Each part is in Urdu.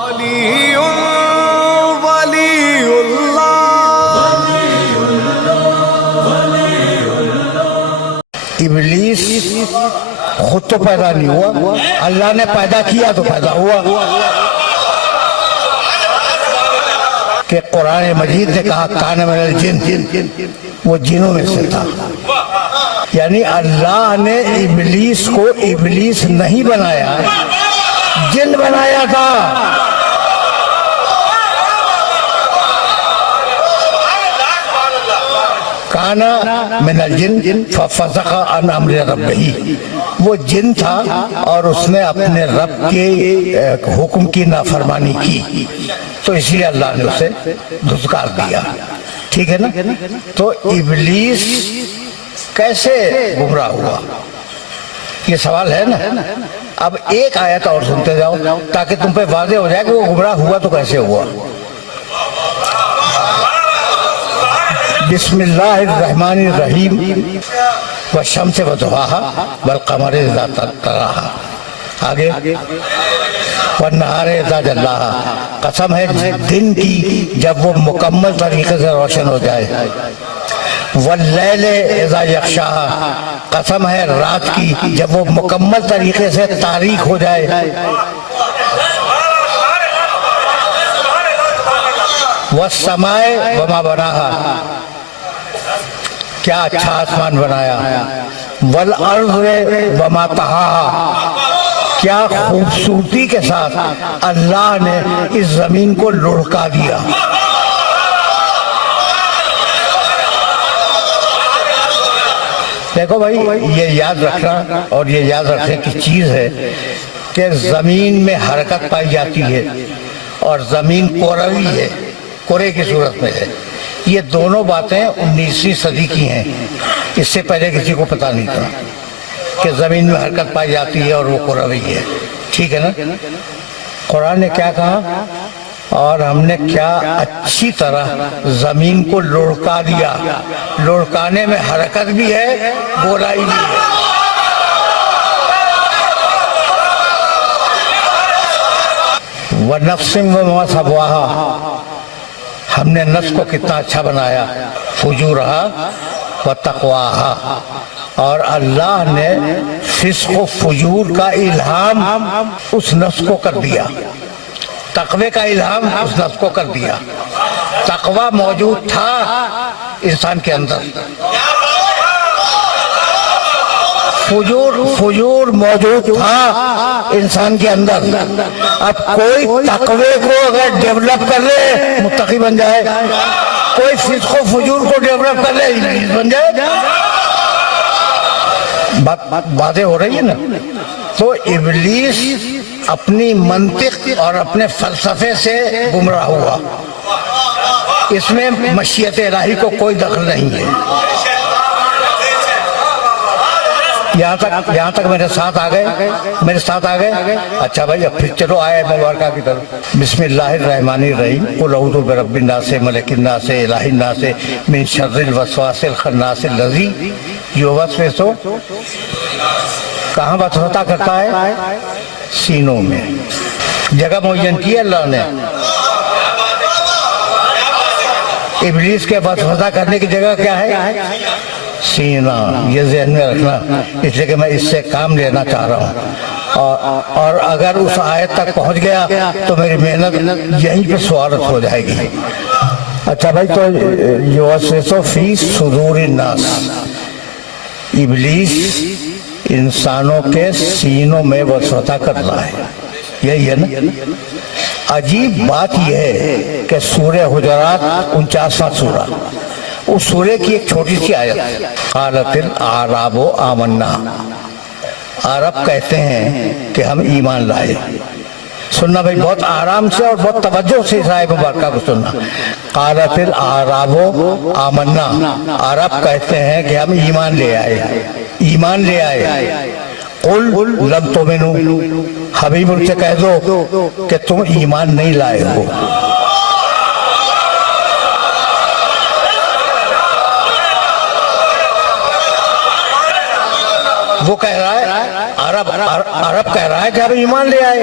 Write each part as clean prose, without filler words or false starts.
علی ولی اللہ. ابلیس خود تو پیدا نہیں ہوا، اللہ نے پیدا کیا تو پیدا ہوا. کہ قرآن مجید نے کہا کان من الجن، وہ جنوں میں سے تھا. یعنی اللہ نے ابلیس کو ابلیس نہیں بنایا، جن بنایا تھا. کانا من الجن ففسق عن امر ربہ، وہ جن تھا اور اس نے اپنے رب کے حکم کی نافرمانی کی، تو اس لیے اللہ نے اسے دھتکار دیا. ٹھیک ہے نا؟ تو ابلیس کیسے گمراہ ہوا، یہ سوال ہے نا. اب ایک آیت اور سنتے جاؤ تاکہ تم پہ واضح ہو جائے کہ وہ گمراہ ہوا تو کیسے ہوا. بسم اللہ الرحمن الرحیم. والشمس وضحاها والقمر اذا تلاها. آگے والنہار اذا جلاها، قسم ہے دن کی جب وہ مکمل طریقے سے روشن ہو جائے. واللیل اذا یغشاها، قسم ہے رات کی جب وہ مکمل طریقے سے تاریک ہو جائے. والسماء وما بناها، کیا اچھا آسمان بنایا. والارض وما طحاها، کیا خوبصورتی کے ساتھ اللہ نے اس زمین کو لڑکا دیا. دیکھو بھائی، یہ یاد رکھنا اور یہ یاد رکھنے کی چیز ہے کہ زمین میں حرکت پائی جاتی ہے اور زمین کوروی ہے، کورے کی صورت میں ہے. یہ دونوں باتیں 19ویں صدی کی ہیں، اس سے پہلے کسی کو پتہ نہیں تھا کہ زمین میں حرکت پائی جاتی ہے اور وہ کوروی ہے. ٹھیک ہے نا؟ قرآن نے کیا کہا؟ اور ہم نے کیا اچھی طرح زمین کو لڑکا دیا. لڑکانے میں حرکت بھی ہے، گولائی بھی ہے. وَنَفْسٍ وَمَا سَوَّاهَا، ہم نے نفس کو کتنا اچھا بنایا. فجورها وتقواها، اور اللہ نے فسق و فجور کا الہام اس نفس کو کر دیا. تقوی کا الہام اس نفس کو کر دیا. تقوی موجود تھا انسان کے اندر، فجور موجود تھا انسان کے اندر. اب کوئی تقوی کو اگر ڈیولپ کر لے متقی بن جائے، کوئی فسق و فجور کو ڈیولپ کر لے ابلیس بن جائے. باتیں ہو رہی ہے نا؟ تو ابلیس اپنی منطق اور اپنے فلسفے سے گمراہ ہوا. اس میں مشیت الہی کو کوئی دخل نہیں ہے. یہاں تک میرے ساتھ آ گئے. اچھا بھائی، اب پھر چلو آئے مبارکہ کی طرف. بسم اللہ الرحمن الرحیم. قل اعوذ برب الناس ملک الناس الہ الناس من شر الوسواس الخناس الذی یوسوس، کہاں وسوسہ کرتا ہے؟ سینوں میں. جگہ معین کی ہے اللہ نے. ابلیس کے وسوسہ کرنے کی جگہ کیا ہے؟ سینہ. یہ ذہن میں رکھنا، اس لیے کہ میں اس سے کام لینا چاہ رہا ہوں. اور اگر اس آیت تک پہنچ گیا تو میری محنت یہیں پہ سوارت ہو جائے گی. اچھا بھائی، تو یوسوس فی صدور الناس، ابلیس انسانوں کے سینوں میں وسوسہ کر رہا ہے. یہی ہے نا؟ عجیب بات یہ ہے کہ سورہ حجرات 49واں سورہ، اس سورے کی ایک چھوٹی سی آیت، قالت الاعراب آمنا، عرب کہتے ہیں کہ ہم ایمان لائے. سننا بھائی، بہت آرام سے اور بہت توجہ سے اس آیت مبارکہ کو سننا. قالت الاعراب آمنا، عرب کہتے ہیں کہ ہم ایمان لے آئے. قل لم تؤمنوا، حبیب ان سے کہہ دو کہ تم ایمان نہیں لائے ہو. وہ کہہ رہا ہے، عرب کہہ رہا ہے کہ ہم ایمان لے آئے.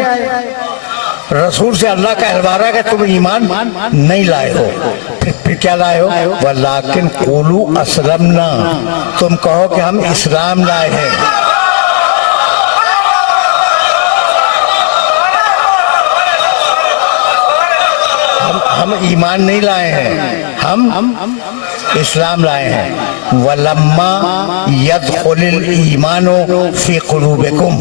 رسول سے اللہ کا احوارہ کہ تم ایمان نہیں لائے ہو، پھر کیا لائے ہو؟ وَلَٰكِنْ قُولُوا أَسْلَمْنَا، تم کہو کہ ہم اسلام لائے ہیں۔ ہم ایمان نہیں لائے ہیں، ہم اسلام لائے ہیں۔ وَلَمَّا يَدْخُلِ الْإِيمَانُ فِي قُلُوبِكُمْ،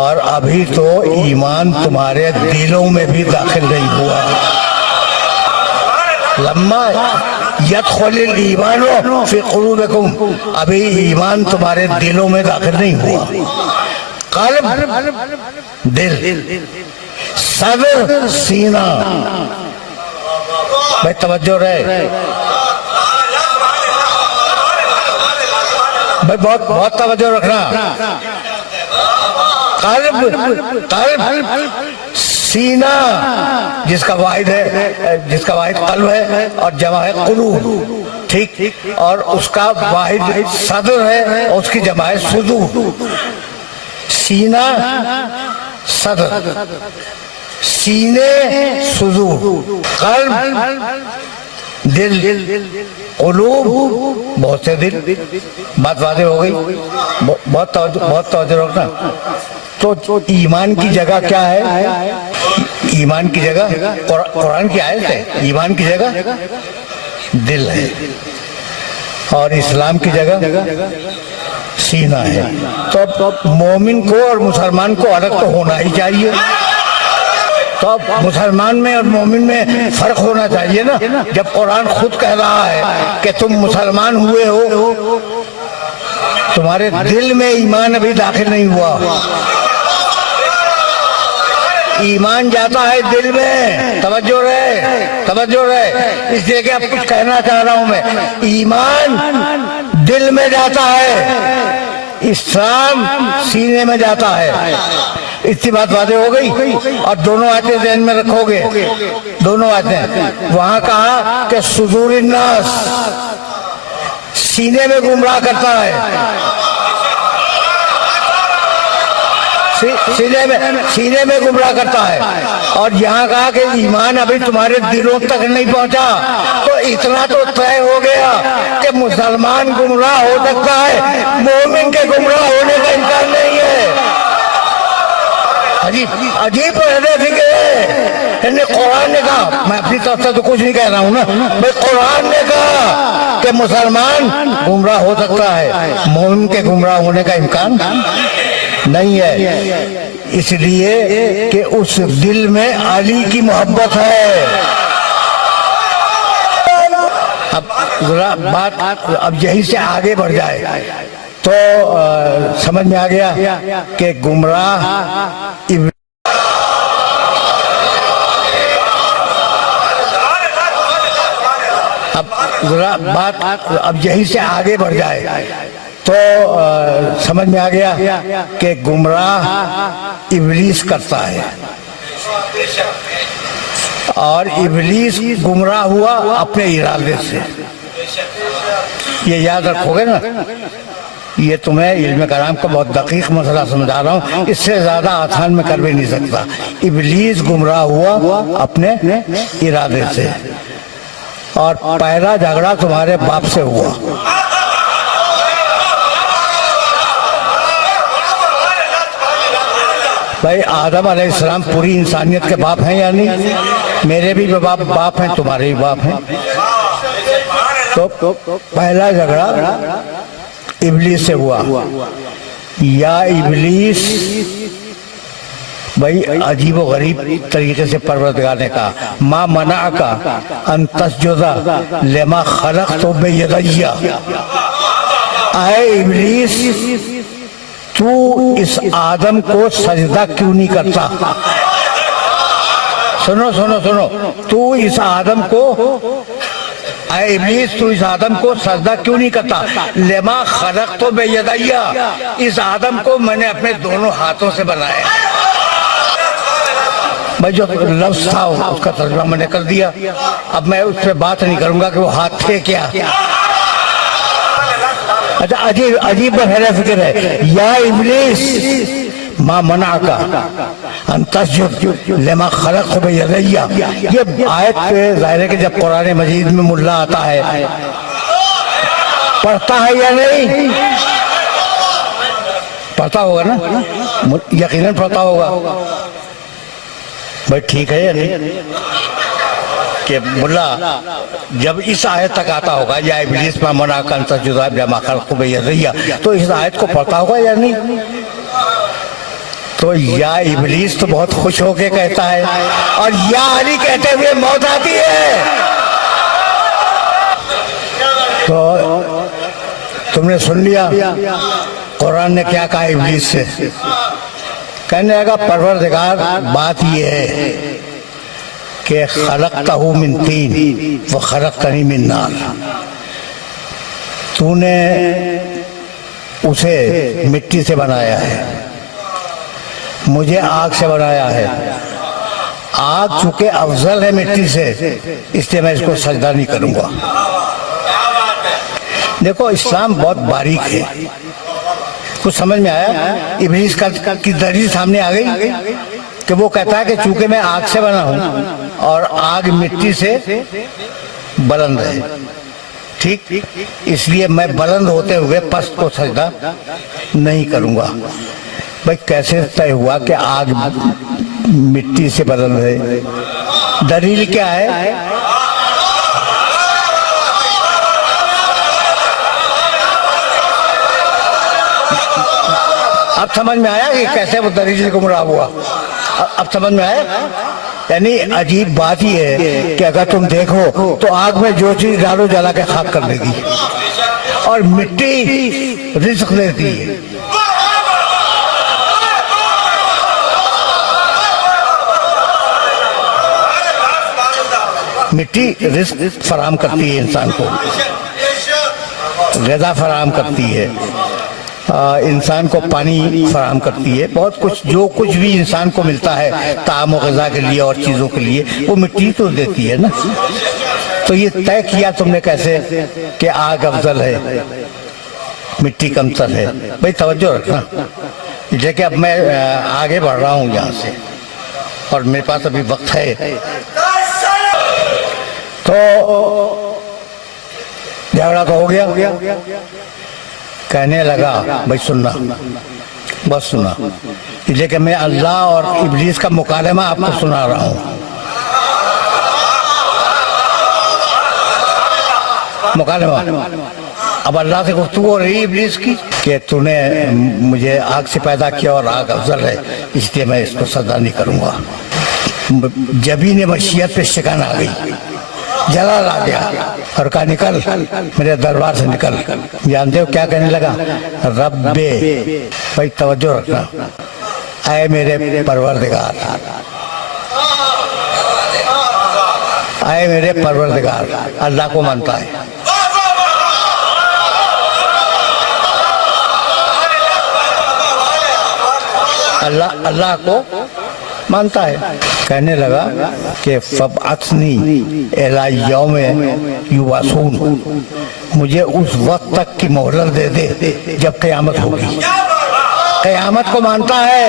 اور ابھی تو ایمان تمہارے دلوں میں بھی داخل نہیں ہوا۔ لما يدخل الایمان فی قلوبکم، ابھی ایمان تمہارے دلوں میں داخل نہیں ہوا۔ قلب دل، صدر سینہ۔ بھائی توجہ رہے، بھائی بہت توجہ رکھنا۔ قلب سینہ جس کا واحد قلب ہے اور جمع ہے قلوب، ٹھیک، اور اس کا واحد صدر ہے اور اس کی جمع ہے صدور۔ سینہ صدر، سینے صدور، قلب دل، قلوب بہت سے دل۔ بات واضح ہو گئی؟ بہت توجہ رکھنا۔ تو ایمان کی جگہ کیا ہے؟ ایمان کی جگہ قرآن کی آیت ہے، ایمان کی جگہ دل ہے، اور اسلام کی جگہ سینہ ہے۔ تو مومن کو اور مسلمان کو الگ تو ہونا ہی چاہیے۔ تو مسلمان میں اور مومن میں فرق ہونا چاہیے نا۔ جب قرآن خود کہہ رہا ہے کہ تم مسلمان ہوئے ہو، تمہارے دل میں ایمان ابھی داخل نہیں ہوا۔ ایمان جاتا ہے دل میں، توجہ رہے، اس لیے کہ اب کچھ کہنا چاہ رہا ہوں میں۔ ایمان دل میں جاتا ہے، اسلام سینے میں جاتا ہے۔ اتنی بات واضح ہو گئی؟ اور دونوں آیتیں ذہن میں رکھو گے، دونوں آیتیں۔ وہاں کہا کہ صدور الناس، سینے میں گمراہ کرتا ہے، سینے میں گمراہ کرتا ہے۔ اور یہاں کہا کہ ایمان ابھی تمہارے دلوں تک نہیں پہنچا۔ تو اتنا تو طے ہو گیا کہ مسلمان گمراہ ہو سکتا ہے، مومن کے گمراہ ہونے کا امکان نہیں ہے۔ عجیب قرآن نے کہا، میں اپنی طرف سے تو کچھ نہیں کہہ رہا ہوں نا، بھائی قرآن نے کہا کہ مسلمان گمراہ ہو سکتا ہے، مومن کے گمراہ ہونے کا امکان نہیں ہے، اس لیے کہ اس دل میں علی کی محبت ہے۔ اب ذرا بات اب یہی سے آگے بڑھ جائے تو سمجھ میں آ گیا کہ گمراہ اب یہی سے آگے بڑھ جائے تو سمجھ میں آ گیا کہ گمراہ ابلیس کرتا ہے، اور ابلیس گمراہ ہوا اپنے ارادے سے۔ یہ یاد رکھو گے نا، یہ تمہیں علم کلام کا بہت دقیق مسئلہ سمجھا رہا ہوں، اس سے زیادہ آسان میں کر بھی نہیں سکتا۔ ابلیس گمراہ ہوا اپنے ارادے سے، اور پہلا جھگڑا تمہارے باپ سے ہوا۔ بھائی آدم علیہ السلام پوری انسانیت کے باپ ہیں یا نہیں؟ میرے بھی باپ ہیں، تمہارے بھی باپ ہیں۔ تو پہلا جھگڑا ابلیس سے ہوا۔ یا ابلیس، بھائی عجیب و غریب طریقے سے پروردگار نے کہا، ما منعک ان تسجد لما خلقت بیدی، اے ابلیس تو اس آدم کو سجدہ کیوں نہیں کرتا؟ سنو تو اس آدم کو، اے ابلیس تو اس آدم کو سجدہ کیوں نہیں کرتا؟ لما خلقت بیدی، اس آدم کو میں نے اپنے دونوں ہاتھوں سے بنایا۔ بھائی جو لفظ تھا اس کا ترجمہ میں نے کر دیا، اب میں اس پہ بات نہیں کروں گا کہ وہ ہاتھ تھے کیا۔ اچھا عجیب بحیرہ فکر ہے، یا ابلیس ما منعک ان تسجد لما خلقت بیدی. یہ آیت ظاہر ہے کہ جب قرآن مجید میں ملا آتا ہے پڑھتا ہے یا نہیں؟ پڑھتا ہوگا نا، یقیناً پڑھتا ہوگا. بھائی ٹھیک ہے یا نہیں کہ ملا جب اس آیت تک آتا ہوگا یا ابلیس ما منعک ان تسجد لما خلقت بیدی، تو اس آیت کو پڑھتا ہوگا یا نہیں؟ تو یا ابلیس تو بہت خوش ہو کے کہتا ہے اور یا علی کہتے ہوئے موت آتی ہے. تو تم نے سن لیا قرآن نے کیا کہا ابلیس سے. کہنے لگا پروردگار بات یہ ہے کہ خلقتہ من طین وخلقتنی من نار، تو نے اسے مٹی سے بنایا ہے، مجھے آگ سے بنایا ہے. آگ چونکہ افضل ہے مٹی سے اس لیے میں اس کو سجدہ نہیں کروں گا. دیکھو اسلام بہت باریک ہے. کچھ سمجھ میں آیا؟ ابلیس کی دلیل سامنے آ گئی کہ وہ کہتا ہے کہ چونکہ میں آگ سے بنا ہوں اور آگ مٹی سے بلند ہے، ٹھیک، اس لیے میں بلند ہوتے ہوئے پست کو سجدہ نہیں کروں گا. بھائی کیسے طے ہوا کہ آگ مٹی سے بلند ہے؟ دلیل کیا ہے؟ اب سمجھ میں آیا کہ کیسے وہ دلیل گمراہ ہوا؟ اب سمجھ میں آیا؟ یعنی عجیب بات یہ ہے کہ اگر تم دیکھو تو آگ میں جو چیز ڈالو جلا کے خاک کر دے گی اور مٹی رزق دیتی ہے. مٹی رزق فراہم کرتی ہے، انسان کو غذا فراہم کرتی ہے، انسان کو پانی فراہم کرتی ہے، بہت کچھ جو کچھ بھی انسان کو ملتا ہے طعام و غذا کے لیے اور چیزوں کے لیے وہ مٹی تو دیتی ہے نا. تو یہ طے کیا تم نے کیسے کہ آگ افضل ہے مٹی کمتر ہے؟ بھائی توجہ رکھنا. دیکھیں اب میں آگے بڑھ رہا ہوں یہاں سے اور میرے پاس ابھی وقت ہے. تو جھگڑا تو ہو گیا. کہنے لگا بھائی سننا، بس سننا، لیکن میں اللہ اور ابلیس کا مکالمہ آپ کو سنا رہا ہوں. مکالمہ اب اللہ سے گفتگو ہو رہی ابلیس کی کہ تو نے مجھے آگ سے پیدا کیا اور آگ افضل ہے اس لیے میں اس کو سجدہ نہیں کروں گا. جبی نے مشیت پہ شکن آ گئی، جلال آ گیا اور کہا نکل میرے دربار سے نکل. جانتے ہو کیا کہنے لگا؟ رب بھائی توجہ رکھنا، اے میرے پروردگار، اے میرے پروردگار. اللہ کو مانتا ہے. اللہ کو مانتا ہے. کہنے لگا کہ فَبْعَثْنِي إِلَى يَوْمِ يُبْعَثُونَ، مجھے اس وقت تک کی مہلت دے دے جب قیامت ہوگی. قیامت کو مانتا ہے.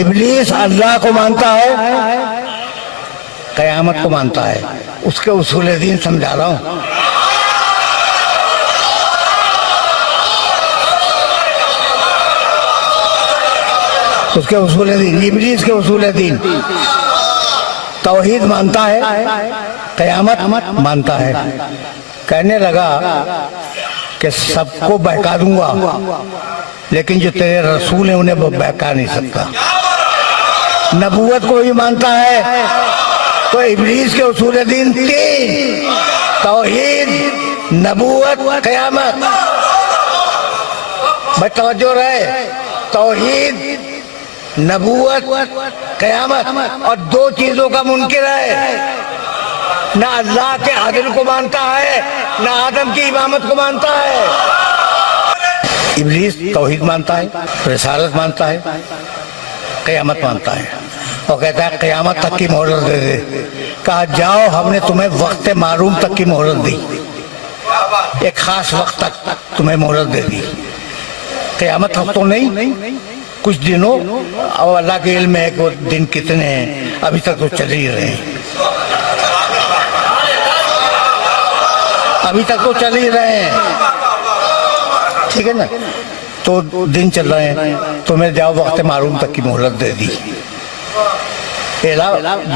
ابلیس اللہ کو مانتا ہے، قیامت کو مانتا ہے. اس کے اصول دین سمجھا رہا ہوں. اس کے اصول دین، ابلیس کے اصول دین، توحید مانتا ہے، قیامت مانتا ہے. کہنے لگا کہ سب کو بہکا دوں گا لیکن جو تیرے رسول ہیں انہیں وہ بہکا نہیں سکتا. نبوت کو بھی مانتا ہے. تو ابلیس کے اصول دین تین: توحید، نبوت، قیامت. بھائی توجہ رہے، توحید، نبوت، قیامت، اور دو چیزوں کا منکر ہے. نہ اللہ کے عدل کو مانتا ہے نہ آدم کی امامت کو مانتا ہے. ابلیس توحید مانتا ہے، رسالت مانتا ہے، قیامت مانتا ہے اور کہتا ہے قیامت تک کی مہلت دے دے. کہا جاؤ ہم نے تمہیں وقت معلوم تک کی مہلت دی. ایک خاص وقت تک تمہیں مہلت دے دی، قیامت تک تو نہیں، کچھ دنوں، اور اللہ کے علم ہے کہ وہ دن کتنے ہیں، ابھی تک تو چل ہی رہے ہیں، ابھی تک تو چل ہی رہے ہیں، ٹھیک ہے نا؟ تو دن چل رہے ہیں، تمہیں جاؤ وقت معلوم تک کی مہلت دے دی،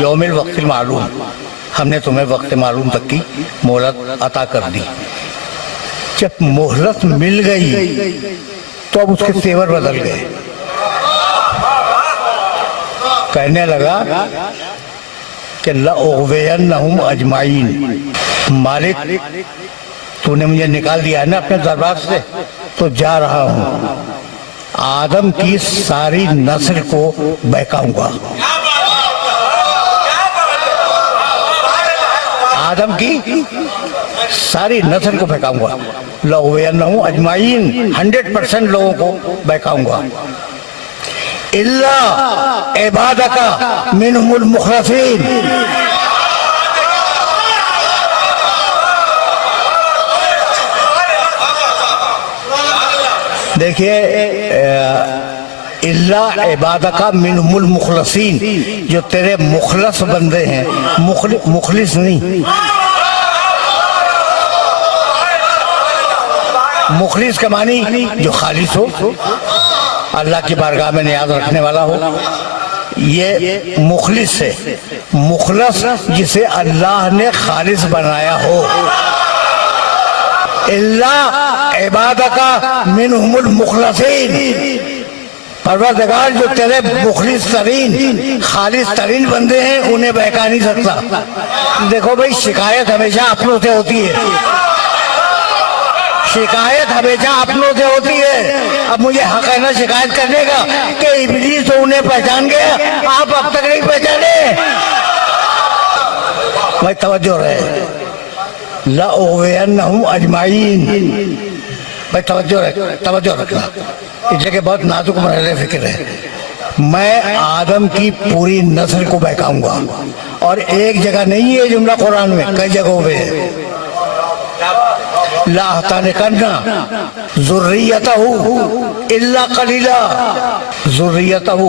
یوم الوقت المعلوم، ہم نے تمہیں وقت معلوم تک کی مہلت عطا کر دی۔ جب مہلت مل گئی تو اب اس کے تیور بدل گئے، کہنے لگا کہ لَأُغْوِيَنَّهُمْ أَجْمَعِينَ، مالک تو نے مجھے نکال دیا ہے نا اپنے دربار سے، تو جا رہا ہوں، آدم کی ساری نسل کو بہکاؤں گا، آدم کی ساری نسل کو بہکاؤں گا، لَأُغْوِيَنَّهُمْ أَجْمَعِينَ، 100% لوگوں کو بہکاؤں گا، إِلَّا عِبَادَكَ مِنْهُمُ الْمُخْلَصِينَ، دیکھیے اللہ عبادک منہم المخلصین، جو تیرے مخلص بندے ہیں، مخلص نہیں، مخلص کا معنی جو خالص ہو، اللہ کی بارگاہ میں نیاز رکھنے والا ہو، یہ مخلص ہے، مخلص جسے اللہ نے خالص بنایا ہو، اللہ عبادک منہم المخلصین، پروردگار جو تیرے مخلص ترین خالص ترین بندے ہیں انہیں بہکا نہیں سکتا۔ دیکھو بھئی، شکایت ہمیشہ اپنوں سے ہوتی ہے، شکایت ہمیشہ اپنوں سے ہوتی ہے، اب مجھے حق ہے نا شکایت کرنے کا کہ ابلیس تو انہیں پہچان گیا، آپ اب تک نہیں پہچانے۔ بھائی توجہ رہے، لَأُغْوِيَنَّهُمْ أَجْمَعِينَ، بھائی توجہ رکھنا، اس جگہ بہت نازک مرحلہ فکر ہے۔ میں آدم کی پوری نسل کو بہکاؤں گا، اور ایک جگہ نہیں ہے جملہ قرآن میں، کئی جگہوں پہ لَأَحْتَنِكَنَّ ذُرِّيَّتَهُ إِلَّا قَلِيلًا، ذُرِّيَّتَهُ،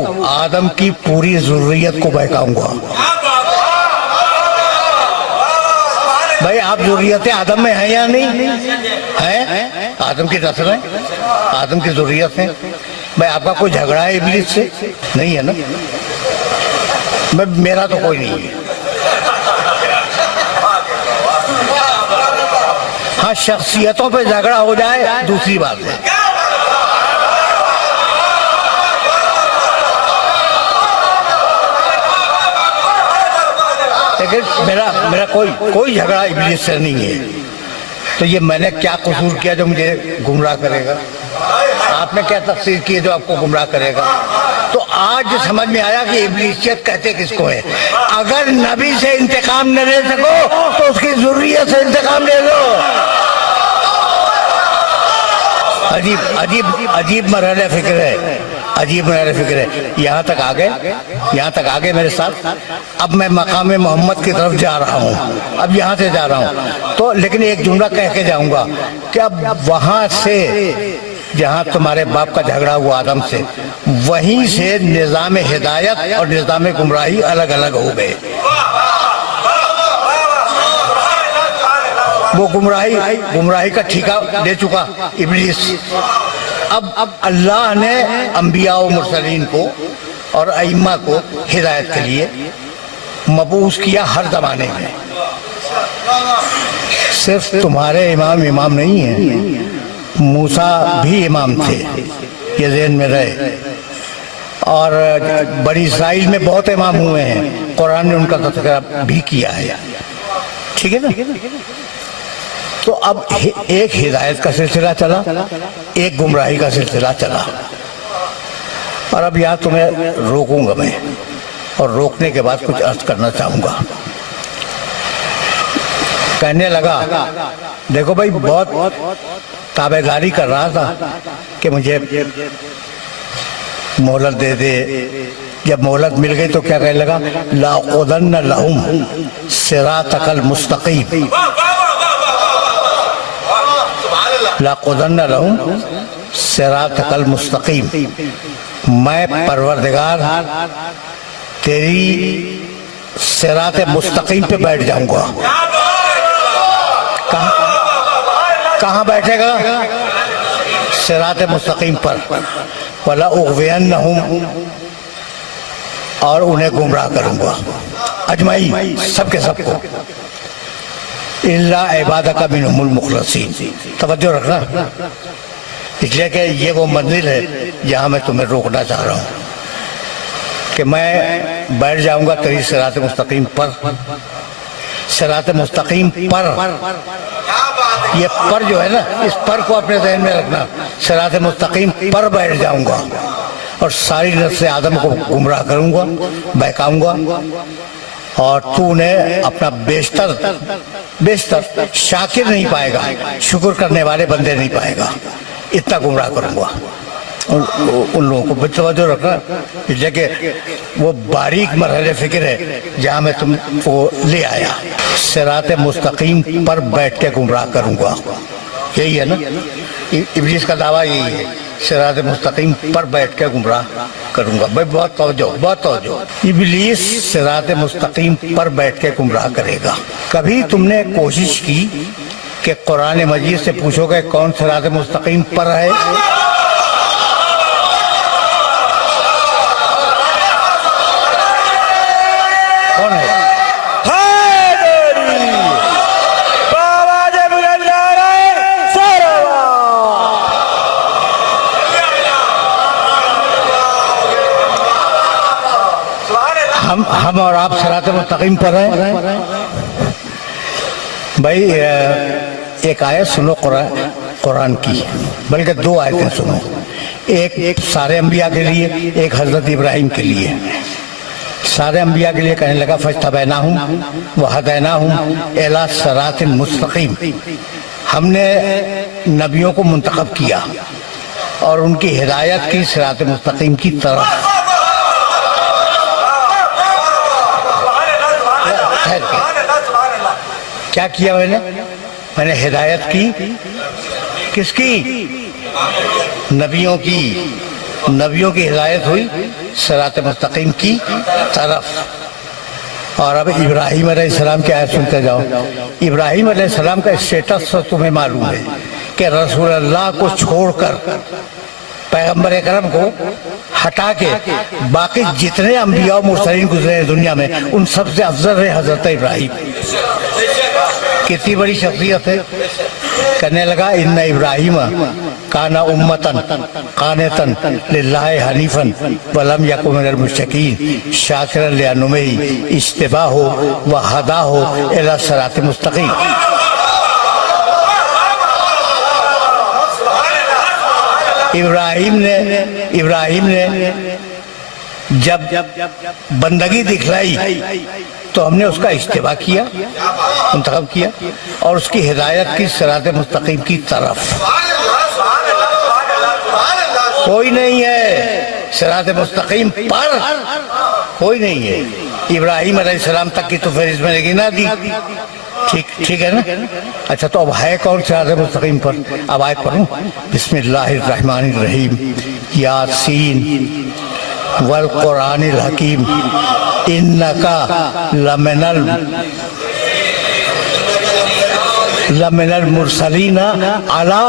آدم کی پوری ذریت کو بہکاؤں گا۔ بھائی آپ ذریت آدم میں ہیں یا نہیں ہیں؟ آدم کی نسل ہیں، آدم کی ذریت ہیں، بھائی آپ کا کوئی جھگڑا ہے ابلیس سے؟ نہیں ہے نا، میرا تو کوئی نہیں ہے، ہاں شخصیتوں پہ جھگڑا ہو جائے دوسری بات ہے، لیکن میرا کوئی جھگڑا ابلیس سے نہیں ہے۔ تو یہ میں نے کیا قصور کیا جو مجھے گمراہ کرے گا؟ آپ نے کیا تقصیر کی جو آپ کو گمراہ کرے گا؟ تو آج سمجھ میں آیا کہ ابلیسیت کہتے کس کو ہے۔ اگر نبی سے انتقام نہ لے سکو تو اس کی ذریت سے انتقام لے لو۔ عجیب مرحلہ فکر ہے، عجیب مرحلہ فکر ہے۔ یہاں تک آگے میرے ساتھ۔ اب میں مقام محمد کی طرف جا رہا ہوں، اب یہاں سے جا رہا ہوں تو لیکن ایک جملہ کہہ کے جاؤں گا کہ اب وہاں سے جہاں تمہارے باپ کا جھگڑا ہوا آدم سے، وہیں سے نظام ہدایت اور نظام گمراہی الگ الگ ہو گئے۔ وہ گمراہی کا ٹھیکہ دے چکا ابلیس۔ اب اللہ نے انبیاء و مرسلین کو اور ائمہ کو ہدایت کے لیے مبعوث کیا ہر زمانے میں۔ صرف تمہارے امام نہیں ہیں، موسیٰ بھی امام تھے، یہ ذہن میں رہے، اور بنی اسرائیل میں بہت امام ہوئے ہیں، قرآن نے ان کا تذکرہ بھی کیا ہے، ٹھیک ہے نا؟ تو اب ایک ہدایت کا سلسلہ چلا، ایک گمراہی کا سلسلہ چلا، اور اب یہاں تمہیں روکوں گا میں، اور روکنے کے بعد کچھ عرض کرنا چاہوں گا۔ کہنے لگا، دیکھو بھائی بہت تابعداری کر رہا تھا کہ مجھے مہلت دے دے، جب مہلت مل گئی تو کیا کہنے لگا؟ لَأَقْعُدَنَّ لَهُمْ صِرَاطَكَ الْمُسْتَقِيمَ، لَأَقْعُدَنَّ لَهُمْ صِرَاطَكَ الْمُسْتَقِيمَ، میں پروردگار تیری صراط مستقیم پہ بیٹھ جاؤں گا۔ کہاں بیٹھے گا؟ صراط مستقیم پر۔ وَلَأُغْوِيَنَّهُمْ، اور انہیں گمراہ کروں گا، اجمعین، سب کے سب کو، اِلَّا عِبَادَكَ مِنْهُمُ الْمُخْلَصِينَ۔ توجہ رکھنا، اس لیے کہ یہ وہ منزل ہے جہاں میں تمہیں روکنا چاہ رہا ہوں کہ میں بیٹھ جاؤں گا تیری صراط مستقیم پر۔ صراط مستقیم پر، یہ پر جو ہے نا، اس پر کو اپنے ذہن میں رکھنا، صراط مستقیم پر بیٹھ جاؤں گا اور ساری نسل آدم کو گمراہ کروں گا، بہکاؤں گا، اور تو انہیں اپنا بیشتر شاکر نہیں پائے گا، شکر کرنے والے بندے نہیں پائے گا، اتنا گمراہ کروں گا ان لوگوں کو۔ بتوجہ رکھنا، اس لیے کہ وہ باریک مرحلے فکر ہے جہاں میں تم کو لے آیا۔ صراط مستقیم پر بیٹھ کے گمراہ کروں گا، یہی ہے نا، ابلیس کا دعویٰ یہی ہے، صراط مستقیم پر بیٹھ کے گمراہ کروں گا۔ بھائی بہت توجہ، ابلیس صراط مستقیم پر بیٹھ کے گمراہ کرے گا۔ کبھی تم نے کوشش کی کہ قرآن مجید سے پوچھو گے کون صراط مستقیم پر ہے؟ کون ہے؟ ہم اور آپ صراط مستقیم پر ہیں۔ بھائی ایک آیت سنو قرآن کی، بلکہ دو آیتیں سنو، ایک سارے انبیاء کے لیے، ایک حضرت ابراہیم کے لیے۔ سارے انبیاء کے لیے کہنے لگا فَاجْتَبَيْنَاهُمْ وَهَدَيْنَاهُمْ إِلَىٰ صِرَاطٍ مُسْتَقِيمٍ، ہم نے نبیوں کو منتخب کیا اور ان کی ہدایت کی صراط مستقیم کی طرف۔ کیا کیا میں نے ہدایت کی، کس کی؟ نبیوں کی ہدایت ہوئی صراط مستقیم کی طرف۔ اور اب ابراہیم علیہ السلام کی آیت سنتے جاؤ۔ ابراہیم علیہ السلام کا اسٹیٹس تمہیں معلوم ہے کہ رسول اللہ کو چھوڑ کر، پیغمبر اکرم کو ہٹا کے باقی جتنے انبیاء و مرسلین گزرے ہیں دنیا میں، ان سب سے افضل ہے حضرت ابراہیم۔ کتنی بڑی شخصیت ہے۔ کہنے لگا ان ابراہیم کان امتن قانتن للہ حنیفن ولم یک من المشرکین شاکرا لانعمہ اجتباہ وہداہ الی صراط مستقیم۔ ابراہیم نے جب بندگی دکھلائی تو ہم نے اس کا اجتباع کیا، منتخب کیا، اور اس کی ہدایت کی صراط مستقیم کی طرف۔ کوئی نہیں ہے صراط مستقیم پر، کوئی نہیں ہے۔ ابراہیم علیہ السلام تک کی تو فہرست میں نے گنا دی، ٹھیک ہے نا؟ اچھا تو اب ہے کون صراط مستقیم پر؟ اب آیت پڑھوں، بسم اللہ الرحمن الرحیم، یاسین والقرآن الحکیم انکا لمن المرسلین علی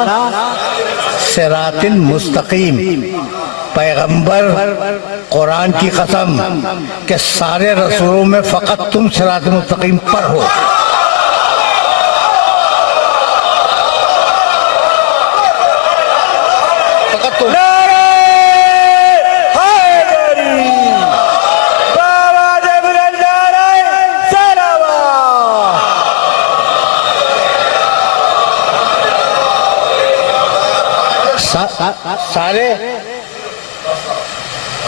صراط مستقیم۔ پیغمبر قرآن کی قسم کہ سارے رسولوں میں فقط تم صراط مستقیم پر ہو۔ فقط تم۔ سارے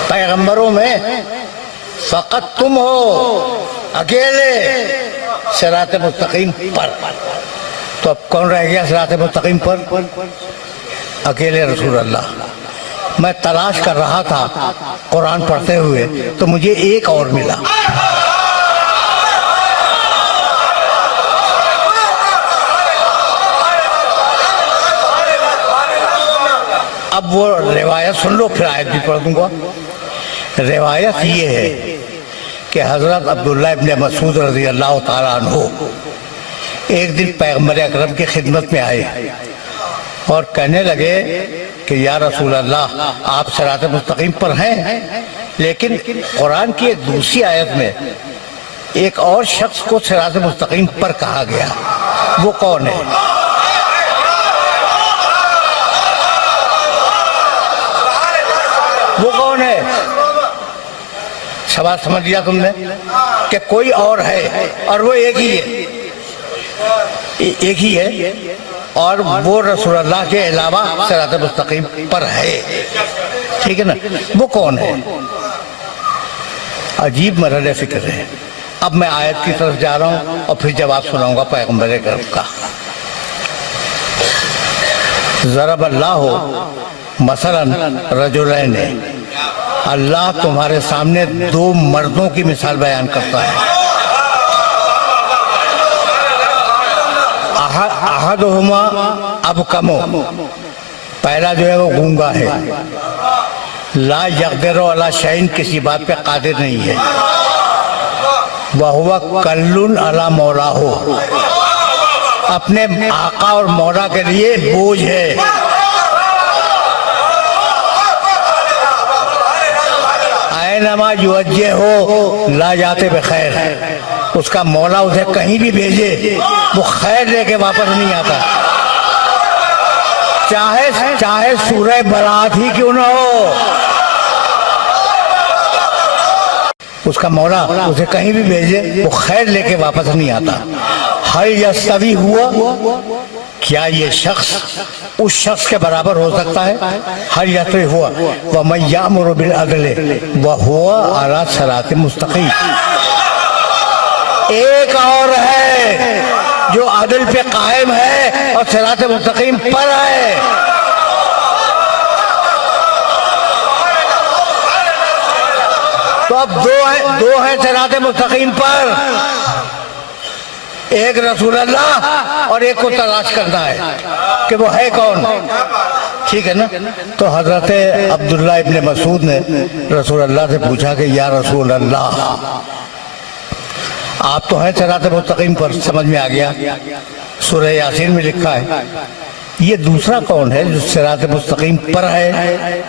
پیغمبروں میں فقط تم ہو اکیلے صراط مستقیم پر۔ تو اب کون رہ گیا صراط مستقیم پر؟ اکیلے رسول اللہ۔ میں تلاش کر رہا تھا قرآن پڑھتے ہوئے تو مجھے ایک اور ملا۔ اب وہ روایت سن لو، پھر آیت بھی پڑھ دوں گا۔ روایت یہ ہے کہ حضرت عبداللہ ابن مسعود رضی اللہ تعالیٰ عنہ ایک دن پیغمبر اکرم کی خدمت میں آئے اور کہنے لگے کہ یا رسول اللہ، آپ صراط مستقیم پر ہیں، لیکن قرآن کی ایک دوسری آیت میں ایک اور شخص کو صراط مستقیم پر کہا گیا، وہ کون ہے؟ وہ کون ہے؟ سوال سمجھ لیا تم نے کہ کوئی اور ہے اور وہ ایک ہی ہے، ایک ہی ہے، اور وہ رسول اللہ کے علاوہ صراط مستقیم پر ہے، ٹھیک ہے نا؟ وہ کون ہے؟ عجیب مرحلہ فکر ہے۔ اب میں آیت کی طرف جا رہا ہوں اور پھر جواب سناؤں گا پیغمبر اکرم کا۔ ضرب اللہ مثلا رجلین، اللہ تمہارے سامنے دو مردوں کی مثال بیان کرتا ہے۔ احدہما ابکم، پہلا جو ہے وہ گونگا ہے، لا یقدر علی شیء، کسی بات پہ قادر نہیں ہے، وَهُوَ کَلٌّ عَلَى مَوْلَاهُ، اپنے آقا اور مولا کے لیے بوجھ ہے۔ اینما یوجہہ لا یأتی بخیر، اس کا مولا اسے کہیں بھی بھیجے وہ خیر لے کے واپس نہیں آتا، چاہے سورہ برات ہی کیوں نہ ہو، اس کا مولا اسے کہیں بھی بھیجے وہ خیر لے کے واپس نہیں آتا۔ ہل یستوی ہوا، کیا یہ شخص اس شخص کے برابر ہو سکتا ہے؟ ہل یستوی ہوا ومن یأمر بالعدل وہو علی صراط مستقیم، ایک اور ہے جو عدل پہ قائم ہے اور صراط مستقیم پر ہے۔ تو اب دو ہیں صراط مستقیم پر، ایک رسول اللہ اور ایک کو تلاش کرنا ہے کہ وہ ہے کون، ٹھیک ہے نا؟ تو حضرت عبداللہ ابن مسعود نے رسول اللہ سے پوچھا کہ یا رسول اللہ، آپ تو ہیں صراط مستقیم پر، سمجھ میں آ گیا، سورہ یاسین میں لکھا ہے، یہ دوسرا کون ہے جو صراط مستقیم پر ہے؟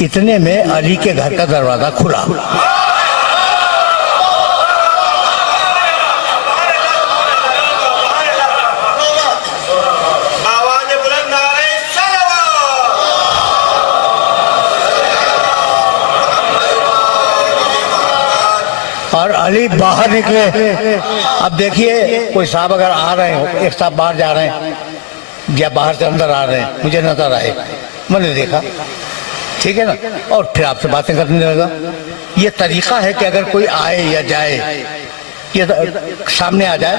اتنے میں علی کے گھر کا دروازہ کھلا، اور علی باہر نکلے۔ اب دیکھیے کوئی صاحب اگر آ رہے ہو، ایک صاحب باہر جا رہے ہیں یا باہر سے اندر آ رہے ہیں، مجھے نظر آئے، میں نے دیکھا، ٹھیک ہے نا، اور پھر آپ سے باتیں کرنے لگا۔ یہ طریقہ ہے کہ اگر کوئی آئے یا جائے، یہ سامنے آ جائے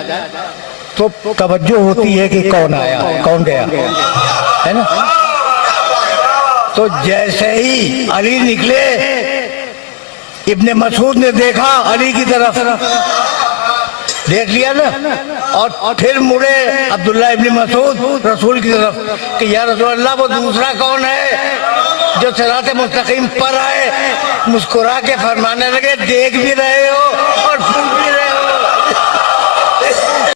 تو توجہ ہوتی ہے کہ کون آیا کون گیا، ہے نا؟ تو جیسے ہی علی نکلے، ابن مسعود نے دیکھا علی کی طرف، دیکھ لیا نا، اور پھر مڑے عبداللہ ابن مسعود رسول کی طرف کہ یا رسول اللہ، وہ دوسرا کون ہے جو صراط مستقیم پر آئے؟ مسکرا کے فرمانے لگے، دیکھ بھی رہے ہو اور